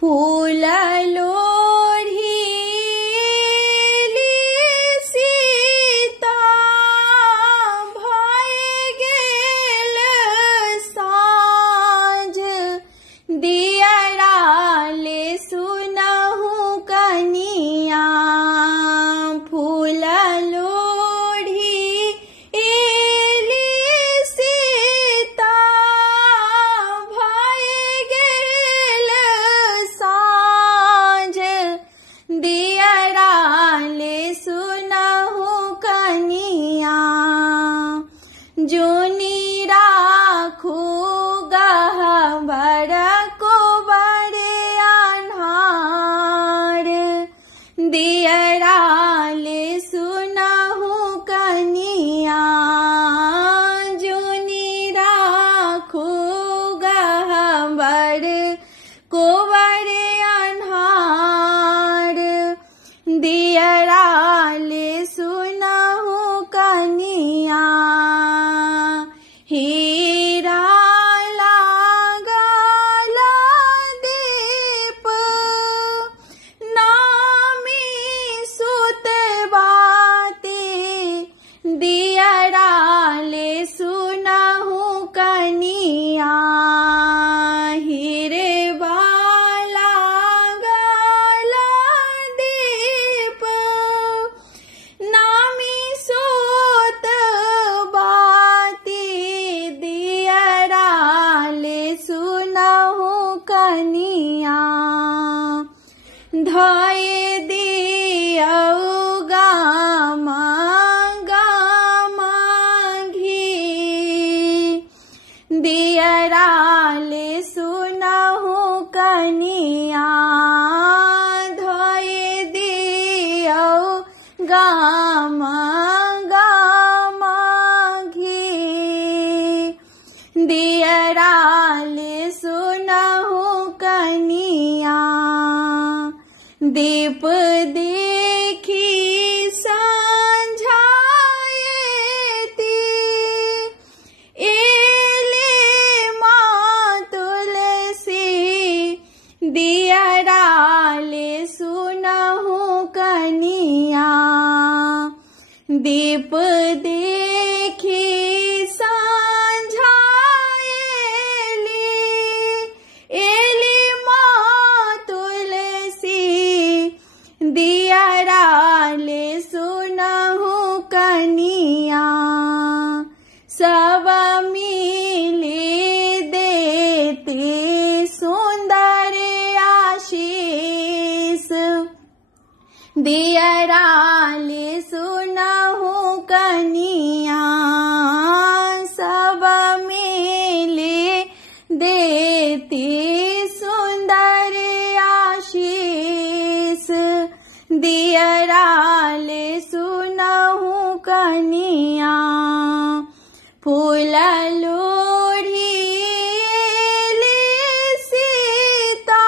फूल लोढ़ी सीता भय गेल साँझ दियरा ले सुनहु कनिया फूल लोढ़ी सीता भय गेल साँझ दियरा ले सुनहु कनिया जोनी राखू गहबर को बड़े अन्हार दियरा ले सुनहु कनिया जोनी राखू गहबर को बड़े अन्हार दियरा ले सुनहु कनिया हीरा लागल दीप नामी सुतबाती दियरा ले सुनहु कनिया हीरे वाला गल दीप नामी सोत बाती दियरा ले सुनहु कनिया धय दियौ गामा गामा घी दियरा ले सुनहु कनिया धय दियौ गामा गामा घी दियरा ले सुनहु कनिया दीप देखी संझाएती एले माँ तुलसी दियरा ले सुनहु कनिया दीप देखी संझाएली एली माँ तुलसी दियरा ले सुनहु कनिया सब मिली देती सुंदर आशीष दियरा ले सुनहु कनिया सब मिली देती सुंदर आशीष दियरा ले सुनहु कनिया फूल लोढ़ी सीता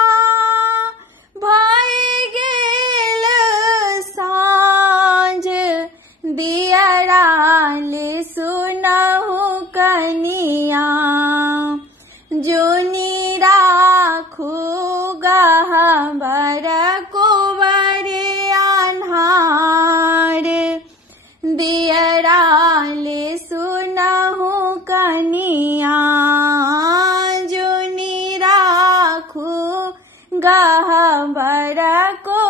भय गेल साँझ दियरा ले सुनहु कनिया जोनी राखू गहबर को बड़े अन्हार दियरा ले सुनहु कनिया जोनी राखू गहबर को